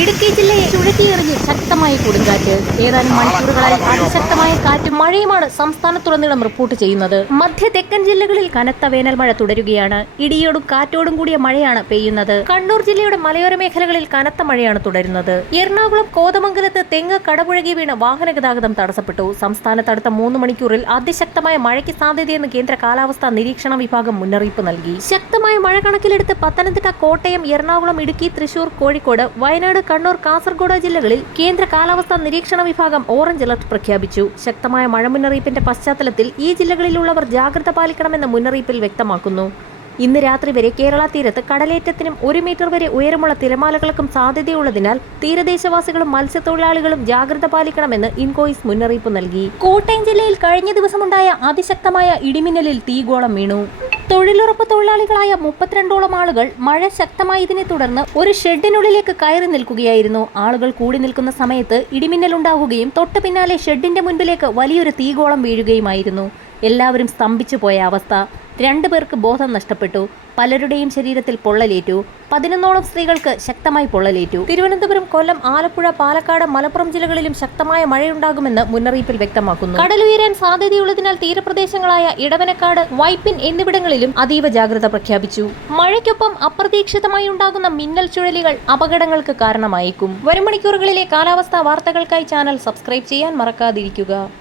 ഇടുക്കി ജില്ലയെ ചുഴറ്റിയെറിഞ്ഞ് ശക്തമായ കൊടുങ്കാറ്റ്. ഏതാനും മണിക്കൂറുകളായി അതിശക്തമായ കാറ്റും മഴയുമാണ് സംസ്ഥാനത്തുടനീളം റിപ്പോർട്ട് ചെയ്യുന്നത്. മധ്യ തെക്കൻ ജില്ലകളിൽ കനത്ത വേനൽ മഴ തുടരുകയാണ്. ഇടിയോടും കാറ്റോടും കൂടിയ മഴയാണ് പെയ്യുന്നത്. കണ്ണൂർ ജില്ലയുടെ മലയോര മേഖലകളിൽ കനത്ത മഴയാണ് തുടരുന്നത്. എറണാകുളം കോതമംഗലത്ത് തെങ്ങ് കടപുഴകി വീണ് വാഹന ഗതാഗതം തടസ്സപ്പെട്ടു. സംസ്ഥാനത്ത് അടുത്ത മൂന്ന് മണിക്കൂറിൽ അതിശക്തമായ മഴയ്ക്ക് സാധ്യതയെന്ന് കേന്ദ്ര കാലാവസ്ഥാ നിരീക്ഷണ വിഭാഗം മുന്നറിയിപ്പ് നൽകി. ശക്തമായ മഴ കണക്കിലെടുത്ത് പത്തനംതിട്ട കോട്ടയം എറണാകുളം ഇടുക്കി തൃശൂർ കോഴിക്കോട് വയനാട് കണ്ണൂർ കാസർഗോഡ് ജില്ലകളിൽ കേന്ദ്ര കാലാവസ്ഥാ നിരീക്ഷണ വിഭാഗം ഓറഞ്ച് അലർട്ട് പ്രഖ്യാപിച്ചു. ശക്തമായ മഴ മുന്നറിയിപ്പിന്റെ പശ്ചാത്തലത്തിൽ ഈ ജില്ലകളിലുള്ളവർ ജാഗ്രത പാലിക്കണമെന്ന മുന്നറിയിപ്പിൽ വ്യക്തമാക്കുന്നു. ഇന്ന് രാത്രി വരെ കേരള തീരത്ത് കടലേറ്റത്തിനും ഒരു മീറ്റർ വരെ ഉയരമുള്ള തിരമാലകൾക്കും സാധ്യതയുള്ളതിനാൽ തീരദേശവാസികളും മത്സ്യത്തൊഴിലാളികളും ജാഗ്രത പാലിക്കണമെന്ന് ഇൻകോയിസ് മുന്നറിയിപ്പ് നൽകി. കോട്ടയം ജില്ലയിൽ കഴിഞ്ഞ ദിവസമുണ്ടായ അതിശക്തമായ ഇടിമിന്നലിൽ തീഗോളം വീണു. തൊഴിലുറപ്പ് തൊഴിലാളികളായ മുപ്പത്തിരണ്ടോളം ആളുകൾ മഴ ശക്തമായതിനെ തുടർന്ന് ഒരു ഷെഡിനുള്ളിലേക്ക് കയറി നിൽക്കുകയായിരുന്നു. ആളുകൾ കൂടി നിൽക്കുന്ന സമയത്ത് ഇടിമിന്നലുണ്ടാവുകയും തൊട്ടു പിന്നാലെ ഷെഡിന്റെ മുൻപിലേക്ക് വലിയൊരു തീഗോളം വീഴുകയുമായിരുന്നു. എല്ലാവരും സ്തംഭിച്ചു പോയ അവസ്ഥ. രണ്ടു പേർക്ക് ബോധം നഷ്ടപ്പെട്ടു. പലരുടെയും ശരീരത്തിൽ പൊള്ളലേറ്റു. പതിനൊന്നോളം സ്ത്രീകൾക്ക് ശക്തമായി പൊള്ളലേറ്റു. തിരുവനന്തപുരം കൊല്ലം ആലപ്പുഴ പാലക്കാട് മലപ്പുറം ജില്ലകളിലും ശക്തമായ മഴയുണ്ടാകുമെന്ന് മുന്നറിയിപ്പിൽ വ്യക്തമാക്കുന്നു. കടലുയരാൻ സാധ്യതയുള്ളതിനാൽ തീരപ്രദേശങ്ങളായ ഇടവനക്കാട് വൈപ്പിൻ എന്നിവിടങ്ങളിലും അതീവ ജാഗ്രത പ്രഖ്യാപിച്ചു. മഴയ്ക്കൊപ്പം അപ്രതീക്ഷിതമായി ഉണ്ടാകുന്ന മിന്നൽ ചുഴലികൾ അപകടങ്ങൾക്ക് കാരണമായേക്കും. വരും മണിക്കൂറുകളിലെ കാലാവസ്ഥാ വാർത്തകൾക്കായി ചാനൽ സബ്സ്ക്രൈബ് ചെയ്യാൻ മറക്കാതിരിക്കുക.